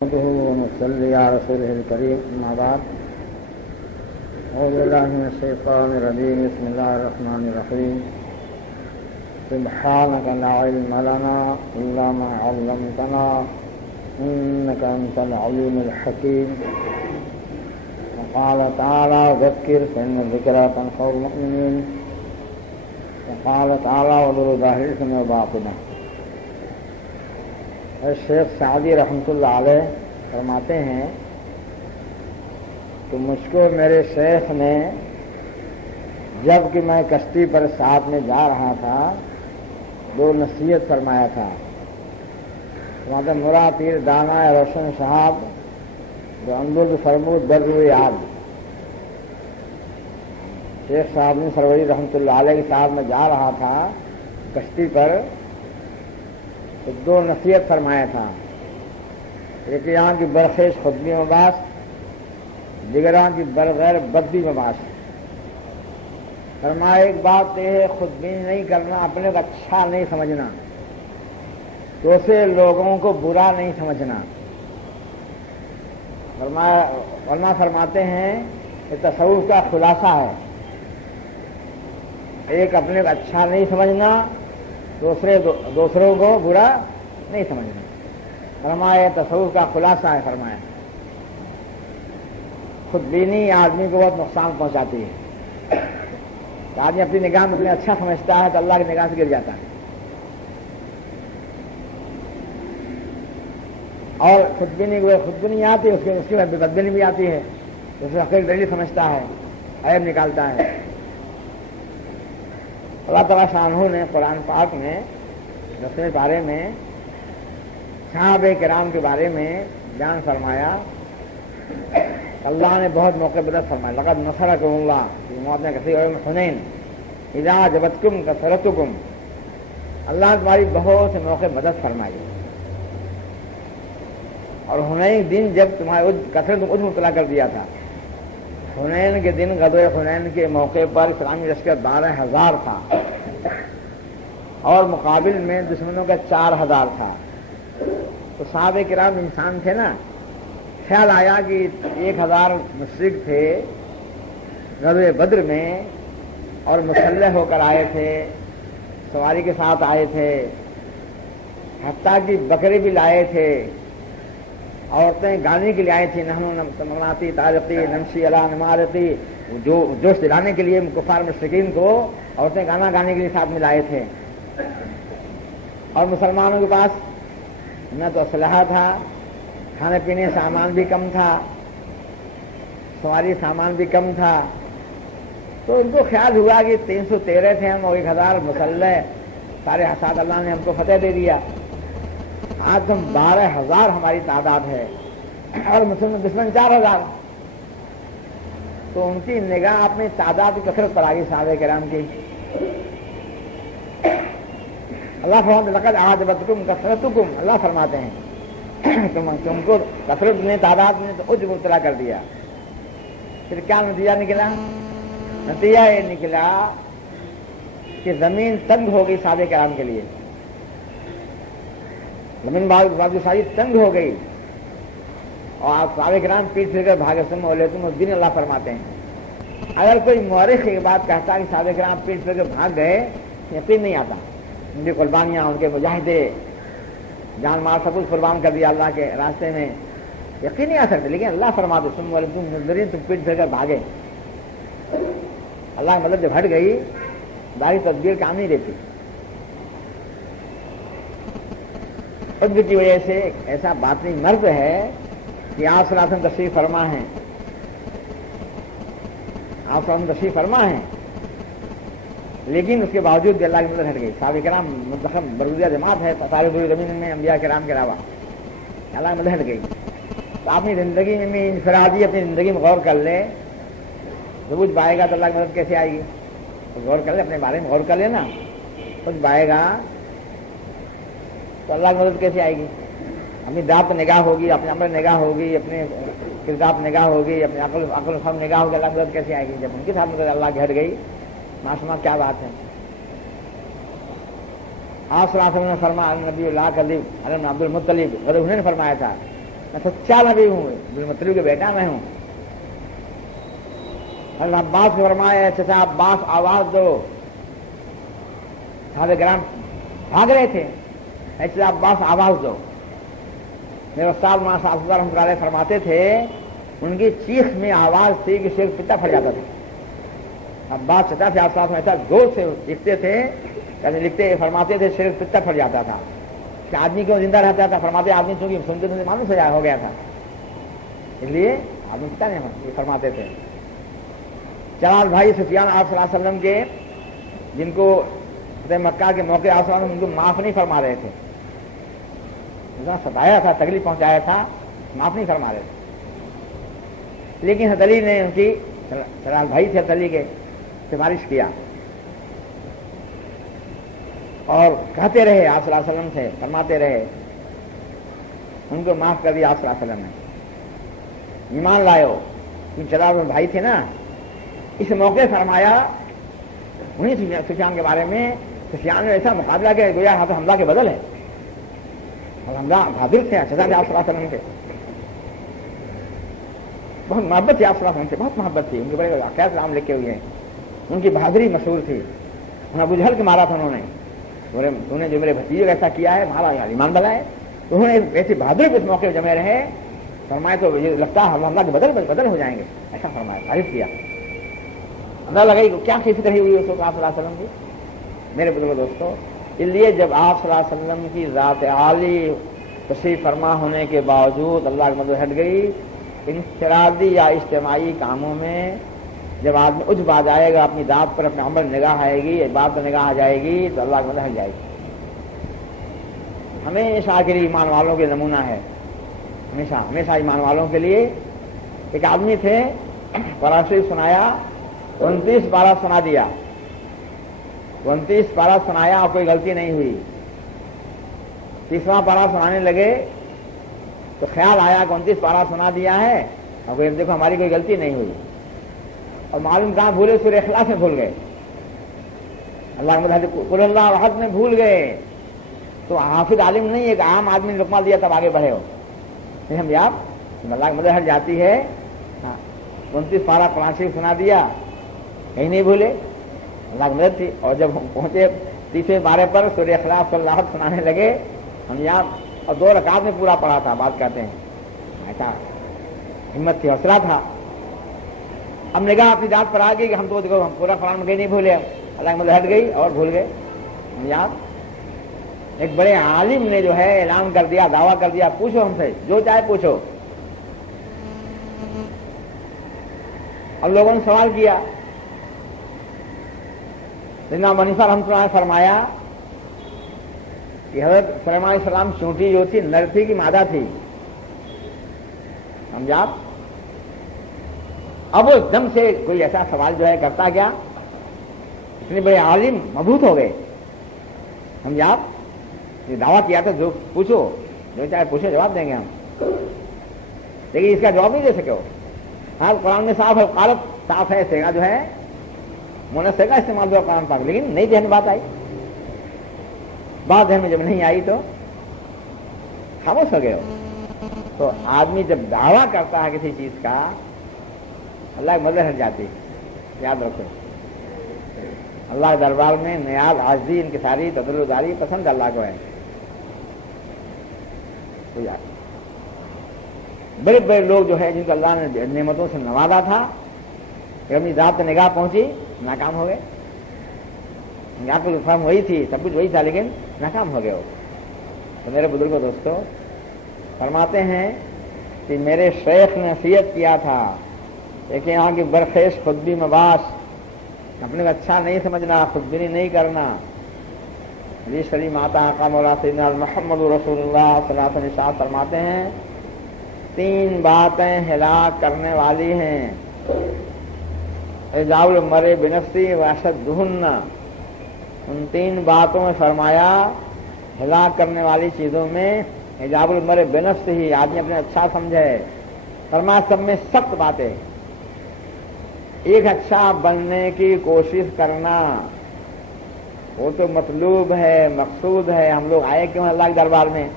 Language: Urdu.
ونصلي على رسوله الكريم. أما بعد، أعوذ بالله من الشيطان الرجيم. بسم الله الرحمن الرحيم. سبحانك لا علم لنا إلا ما علمتنا إنك أنت العليم الحكيم. وقال تعالى: ذكر فإن الذكرى تنفع المؤمنين. وقال تعالى: وذروا ظاهر الإثم وباطنه. شیخ سعدی رحمۃ اللہ علیہ فرماتے ہیں کہ مجھ کو میرے شیخ نے جب کہ میں کشتی پر ساتھ میں جا رہا تھا دو نصیحت فرمایا تھا. فرماتے مرا پیر دانا روشن صاحب جو اندر فرمود در روئے آب. شیخ صاحب نے سروری رحمۃ اللہ علیہ کے ساتھ میں جا رہا تھا کشتی پر تو دو نصیحت فرمایا تھا. ایک یہاں کی برخیز خودبی مباس، دیگر یہاں کی برغیر بدبی مباس. فرمایا ایک بات یہ ہے خودبی نہیں کرنا، اپنے کو اچھا نہیں سمجھنا، دوسرے لوگوں کو برا نہیں سمجھنا. فرمایا فرماتے ہیں یہ تصوف کا خلاصہ ہے. ایک اپنے کو اچھا نہیں سمجھنا، دوسروں کو برا نہیں سمجھنا. فرمایا تصوف کا خلاصہ ہے. فرمایا خود بینی آدمی کو بہت نقصان پہنچاتی ہے. تو آدمی اپنی نگاہ میں اتنا اچھا سمجھتا ہے تو اللہ کی نگاہ سے گر جاتا ہے. اور خود بینی آتی ہے، اس کی بدبینی بھی آتی ہے. جیسے حقیقت ڈیلی سمجھتا ہے، عیب نکالتا ہے. اللہ تعالیٰ شانہ نے قرآن پاک میں 10ویں پارے میں صحابہ کرام کے بارے میں بیان فرمایا. اللہ نے بہت موقع بدت فرمایا. لقد نصرکم اللہ فی مواطن کثیر یوم حنین اذا اعجبتکم کثرتکم. اللہ نے تمہاری بہت سے موقع مدد فرمائی. اور حنین دن جب تمہاری کثرت کو مبتلا کر دیا تھا. حنین کے دن غزوہ حنین کے موقع پر اسلامی لشکر 12,000 تھا اور مقابل میں دشمنوں کا 4,000 تھا. تو صحابہ کرام انسان تھے نا، خیال آیا کہ 1,000 مشرک تھے غزوہ بدر میں اور مسلح ہو کر آئے تھے، سواری کے ساتھ آئے تھے، حتیٰ کہ بکرے بھی لائے تھے، عورتیں گانے کے لیے آئی تھی. نمناتی تارقی نمشی علا نمارتی، جوش دلانے کے لیے کفار مشرکین کو عورتیں گانا گانے کے لیے ساتھ میں لائے تھے. اور مسلمانوں کے پاس نہ تو اسلحہ تھا، کھانے پینے سامان بھی کم تھا، سواری سامان بھی کم تھا. تو ان کو خیال ہوا کہ 313 تھے ہم اور 1,000 مسلح، سارے ساتھ اللہ نے ہم کو فتح دے دیا. آج ہم 12,000 ہماری تعداد ہے اور مسلمان دشمن 4,000. تو ان کی نگاہ اپنی تعداد کی کثرت پر آ گئی صحابہ کرام کی. اللہ فرماتے لقد اعجبتکم کثرتکم. اللہ فرماتے ہیں تم کو کثرت نے تعداد نے تو عجب مبتلا کر دیا. پھر کیا نتیجہ نکلا؟ نتیجہ یہ نکلا کہ زمین تنگ ہو گئی صحابہ کرام کے لیے. زمین بازو ساری تنگ ہو گئی اور آپ صحابہ کرام پیٹ پھر کر بھاگے. تم الدین. اللہ فرماتے ہیں اگر کوئی مورخ یہ بات کہتا کہ صحابہ کرام پیٹ پھر کر بھاگ گئے، یقین نہیں آتا. ان کی قربانیاں، ان کے مجاہدے، جان مال سب کچھ قربان کر دیا اللہ کے راستے میں، یقین نہیں آ سکتے. لیکن اللہ فرماتے تم پیٹ پھر کر بھاگے. اللہ کی مدد جب ہٹ گئی داری تدبیر کام نہیں دیتی. عجب کی وجہ سے ایک ایسا باطنی مرض ہے کہ آپ صلی اللہ علیہ وسلم تشریف فرما ہیں، آپ صلی اللہ علیہ وسلم تشریف فرما ہیں، لیکن اس کے باوجود بھی اللہ کی مدد ہٹ گئی. صحابہ کرام منتخب برگزیدہ جماعت ہے سارے پوری زمین میں انبیاء کرام کے علاوہ، اللہ کی مدد ہٹ گئی. تو اپنی زندگی میں انفرادی اپنی زندگی میں غور کر لے، سبوج پائے گا تو اللہ کی مدد کیسے آئے گی. تو غور کر لے، اپنے بارے میں غور کر لینا، کچھ پائے گا تو اللہ کی مدد کیسے آئے گی. اپنی ذات پہ نگاہ ہوگی، اپنے عمل نگاہ ہوگی، اپنے کردار پہ نگاہ ہوگی، اپنے عقل و فہم نگاہ ہوگی، اللہ کی مدد کیسے آئے گی. جب ان کے ساتھ مدد اللہ کی ہٹ گئی، معصومہ کیا بات ہے. آپ صلی اللہ علیہ وسلم نے فرمایا نبی اللہ کذب عبد المطلب نے فرمایا تھا میں سچا نبی ہوں، مطلوب کے بیٹا میں ہوں۔ حضرت عباس نے فرمایا چچا عباس آواز دو، صحابہ کرام بھاگ رہے تھے، چچا عباس آواز دو۔ میرے استاد مولانا صاحب رحمۃ اللہ علیہ فرماتے تھے ان کی چیخ میں آواز تھی کہ شیر پتا پھٹ جاتا تھا۔ عباس چچا سے آپ صاحب ایسا زور سے لکھتے تھے، لکھتے فرماتے تھے شیر پتا پھٹ جاتا تھا کہ آدمی کیوں زندہ رہتا تھا، فرماتے آدمی چونکہ سنتے سنتے معلوم ہو گیا تھا، اس لیے آدمی پتا نہیں، یہ فرماتے تھے۔ چار بھائی سفیان آپ صلی اللہ علیہ وسلم کے، جن کو مکہ کے موقع آپ صلی اللہ علیہ وسلم ان کو معاف نہیں فرما رہے تھے، ستایا تھا، تکلیف پہنچایا تھا، معاف نہیں فرما رہے تھے، لیکن حضرت علی نے ان کی، چار بھائی تھے حضرت علی کے، سفارش کیا اور کہتے رہے آپ صلی اللہ علیہ وسلم سے، فرماتے رہے، ان کو معاف کر دیا آپ صلی اللہ علیہ وسلم نے۔ ایمان لائے چار بھائی تھے نا، اس موقع فرمایا انہیں سفیان کے بارے میں، سفیان نے ایسا مقابلہ کیا گویا یہاں تو حملہ کے بدل ہے، اور حملہ بہادر تھے سزا آپ صلی اللہ علیہ وسلم کے، بہت محبت تھی آپ صلی اللہ علیہ وسلم سے، بہت محبت تھی ان کے بڑے واقعات نام لکھے ہوئے ہیں، ان کی بہادری مشہور تھی۔ انہیں ابو جہل کے مارا تھا انہوں نے، تو نے جو میرے بھتیجے کا ایسا کیا ہے مارا، یار ایمان بلائے، تو انہوں نے ایسی بہادری پہ اس موقع پہ جمے رہے، فرمایا تو یہ لگتا ہے حملہ کے بدل ہو جائیں گے، ایسا فرمایا، تعریف کیا۔ اندازہ لگائی کیا کیفیت رہی ہوئی اس وقت آپ صلی اللہ علیہ وسلم کی، میرے بزرگ دوستوں۔ اس لیے جب آپ صلی اللہ علیہ وسلم کی ذات عالی تشریف فرما ہونے کے باوجود اللہ کی مدد ہٹ گئی، انفرادی یا اجتماعی کاموں میں جب آدمی عجب آ جائے گا، اپنی ذات پر اپنے عمل نگاہ آئے گی، بات پر نگاہ آ جائے گی، تو اللہ کی مدد ہٹ جائے گی۔ ہمیشہ کے لیے ایمان والوں کے نمونہ ہے، ہمیشہ ایمان والوں کے لیے۔ ایک آدمی تھے، قرآن شریف سنایا، 29 پارہ سنا دیا، 29 پارہ سنایا اور کوئی غلطی نہیں ہوئی، 30واں پارہ سنانے لگے تو خیال آیا کہ 29 پارہ سنا دیا ہے اور کوئی دیکھو ہماری کوئی غلطی نہیں ہوئی، اور معلوم کہاں بھولے، سورہ اخلاص میں بھول گئے، اللہ کے مدد قل اللہ احد میں بھول گئے، تو حافظ عالم نہیں، ایک عام آدمی نے لقمہ دیا تب آگے بڑھے ہو، نہیں ہم یاب اللہ کی مدد ہٹ جاتی ہے۔ 29 پارہ قرآن شریف سنا دیا، کہیں نہیں بھولے، اللہ کی مدد تھی، اور جب ہم پہنچے 30ویں پارے پر سورہ اخلاص اللہ سنانے لگے، ہم یاد، اور 2 رکعت میں پورا پڑھا تھا، بات کرتے ہیں، ایسا ہمت تھی، حوصلہ تھا۔ اب نگاہ اپنی ذات پر آ گئی کہ ہم تو دیکھو ہم پورا قرآن میں نہیں بھولے، اللہ کی مدد ہٹ گئی اور بھول گئے، ہم یاد۔ ایک بڑے عالم نے جو ہے اعلان کر دیا، دعویٰ کر دیا، پوچھو ہم سے جو چاہے پوچھو۔ اب لوگوں نے سوال کیا، امام حنیفہ رحمۃ اللہ نے فرمایا کہ حضرت سلیمان علیہ السلام چونٹی جو تھی نر تھی کہ مادہ تھی، سمجھا؟ اب وہ دم سے کوئی ایسا سوال جو ہے کرتا گیا، اتنے بڑے عالم مبہوت ہو گئے، سمجھا؟ یہ دعویٰ کیا تھا جو پوچھو، جو چاہے پوچھو، جواب دیں گے ہم، لیکن اس کا جواب نہیں دے سکے ہو۔ ہاں قرآن میں صاف ہے، قالت صاف ہے، سیگا جو ہے منصے کا استعمال ہوا قرآن پاک، لیکن نہیں ذہن بات آئی، بات ذہن میں جب نہیں آئی تو خاموش ہو گئے ہو۔ تو آدمی جب دعویٰ کرتا ہے کسی چیز کا، اللہ کی مدد ہٹ جاتی، یاد رکھو، اللہ کے دربار میں نیاز، عاجزی، انکساری، تضرعداری پسند اللہ کو ہے۔ بڑے بڑے لوگ جو ہے جن کو اللہ نے نعمتوں سے نوازا تھا، اپنی ذات پہ نگاہ پہنچی، ناکام ہو گئے۔ یہاں پہ فہم وہی تھی، سب کچھ وہی تھا، لیکن ناکام ہو گئے ہو۔ تو میرے بزرگوں دوستوں فرماتے ہیں کہ میرے شیخ نے نصیحت کیا تھا، لیکن یہاں کی برخیش خود بھی مباش، اپنے کو اچھا نہیں سمجھنا، خود بھی نہیں کرنا۔ حدیث شریف آتا ہے، مولا سیدنا محمد رسول اللہ صلی اللہ علیہ وسلم فرماتے ہیں 3 باتیں ہلاک کرنے والی ہیں، اعجاب المرء بنفسہ واشدہن۔ ان 3 باتوں میں فرمایا ہلاک کرنے والی چیزوں میں اعجاب المرء بنفسہ، آدمی اپنے اچھا سمجھے، فرمایا سب میں سخت باتیں، ایک اچھا بننے کی کوشش کرنا، وہ تو مطلوب ہے، مقصود ہے، ہم لوگ آئے کیوں اللہ کے دربار میں،